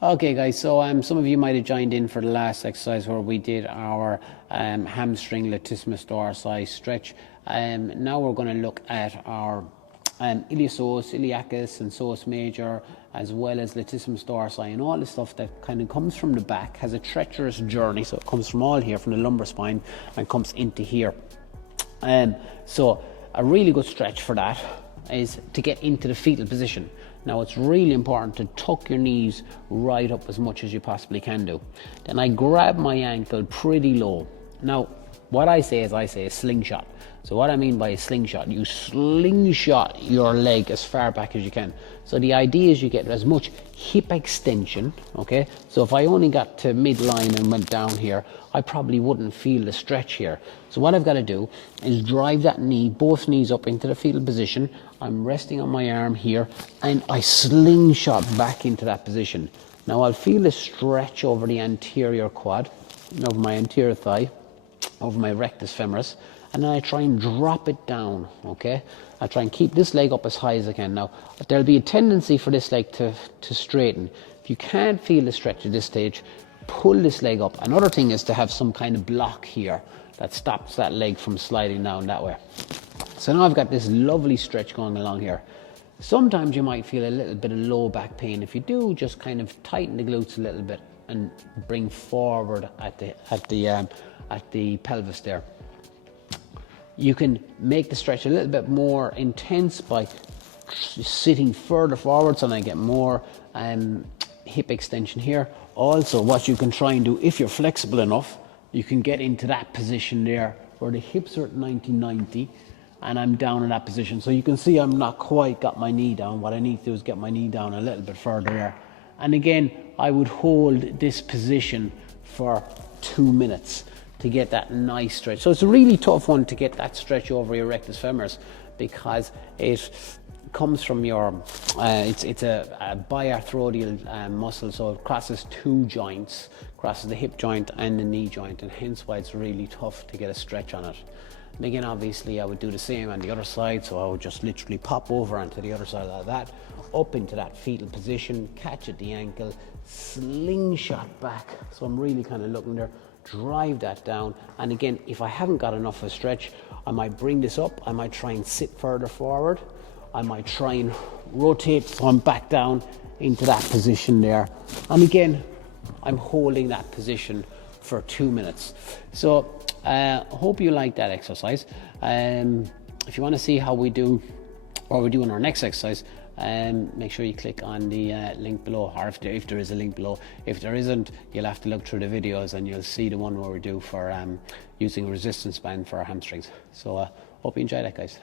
Okay guys, so some of you might have joined in for the last exercise where we did our hamstring latissimus dorsi stretch. Now we're going to look at our ilio-psoas, iliacus and psoas major, as well as latissimus dorsi and all the stuff that kind of comes from the back, has a treacherous journey, so it comes from all here, from the lumbar spine, and comes into here. So a really good stretch for that is to get into the fetal position. Now it's really important to tuck your knees right up as much as you possibly can do. Then I grab my ankle pretty low. Now what I say is a slingshot. So what I mean by a slingshot, you slingshot your leg as far back as you can. So the idea is you get as much hip extension, okay? So if I only got to midline and went down here, I probably wouldn't feel the stretch here. So what I've got to do is drive that knee, both knees up into the fetal position. I'm resting on my arm here and I slingshot back into that position. Now I'll feel a stretch over the anterior quad, over my anterior thigh, over my rectus femoris, and then I try and drop it down, okay? I try and keep this leg up as high as I can. Now, there'll be a tendency for this leg to straighten. If you can't feel the stretch at this stage, pull this leg up. Another thing is to have some kind of block here that stops that leg from sliding down that way. So now I've got this lovely stretch going along here. Sometimes you might feel a little bit of low back pain. If you do, just kind of tighten the glutes a little bit and bring forward at the pelvis there. You can make the stretch a little bit more intense by sitting further forward, so I get more hip extension here. Also, what you can try and do, if you're flexible enough, you can get into that position there where the hips are at 90-90 and I'm down in that position. So you can see I'm not quite got my knee down. What I need to do is get my knee down a little bit further there. And again, I would hold this position for 2 minutes to get that nice stretch. So it's a really tough one to get that stretch over your rectus femoris because it comes from your, it's a biarthrodial muscle, so it crosses two joints, crosses the hip joint and the knee joint, and hence why it's really tough to get a stretch on it. And again, obviously I would do the same on the other side, so I would just literally pop over onto the other side like that, up into that fetal position, catch at the ankle, slingshot back. So I'm really kind of looking there, drive that down. And again, if I haven't got enough of a stretch, I might bring this up, I might try and sit further forward, I might try and rotate so I'm back down into that position there. And again, I'm holding that position for 2 minutes. So hope you like that exercise. If you want to see how we do what we do in our next exercise, make sure you click on the link below, or if there is a link below. If there isn't, you'll have to look through the videos and you'll see the one where we do for using a resistance band for our hamstrings. So hope you enjoy that, guys.